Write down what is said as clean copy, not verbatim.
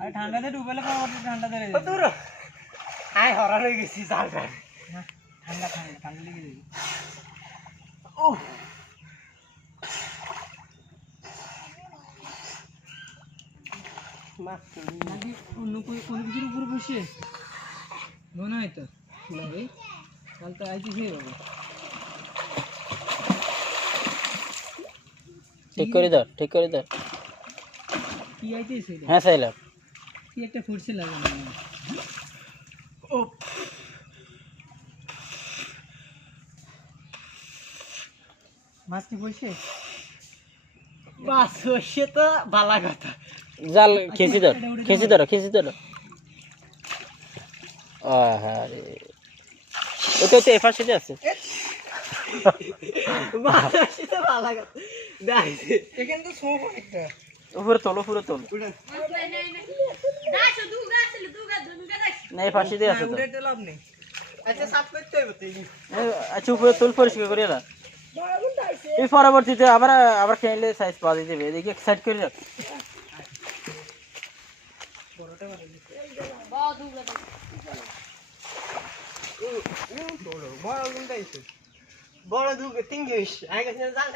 আরে ঠান্ডাতে ডুবেলে পরবর্তী ঠান্ডা ধরে ও দূর আয় হরান হয়ে গেছি জালটা ঠান্ডা ঠান্ডা ঠান্ডা লেগে যাবে। ও মাছ নাকি অন্য কোনো কিছুর উপরে বসে মনে হয় তো ভাই কাল তো আইতে খেয়ে যাবো। ঠিক করে দাও ঠিক করে দাও। কি আইতেছে হ্যাঁ সাইলাম কি একটা ফুটছে লাগে ও মাছ কি বসে মাছ হচ্ছে তো ভালো কথা জাল খেঁচি ধর খেঁচি ধরো খেঁচি ধরো। আরে ওটা তো এফার সাথে আছে। মাছ হচ্ছে তো ভালো কথা দেখ এখানে তো সোপ একটা উপরে তোল উপরে তোল না এফার সাথে আছে তো। উড়াইতে লাভ নেই। আচ্ছা সাফ করতে হবে তো আচ্ছা উপরে তোল পরিষ্কার করে না এই পরবর্তীতে আবার আবার খেলে সাইজ পাওয়া দিতে হবে। এদিকে সাইড করে রাখ। বড় দুটো তিন গেছ আগে জাল